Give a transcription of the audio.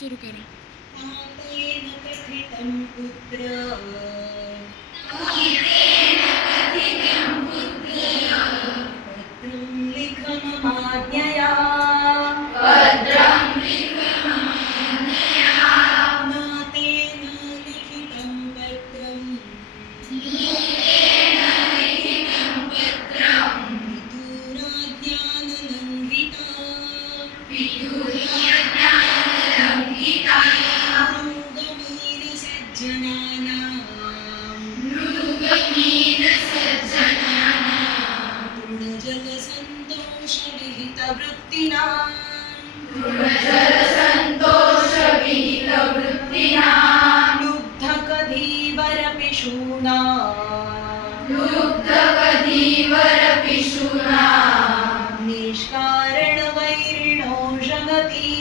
सुरू करा. तातेन कथितं पुत्र पत्रं लिखममाज्ञया नातेन लिखितं पत्रं पितुराज्ञानलङ्घिता मृगमीनसज्जनानां तृणजलसन्तोषविहितवृत्तिनां लुब्धकधीवरपिशूनां निष्कारणवैरिणो जगति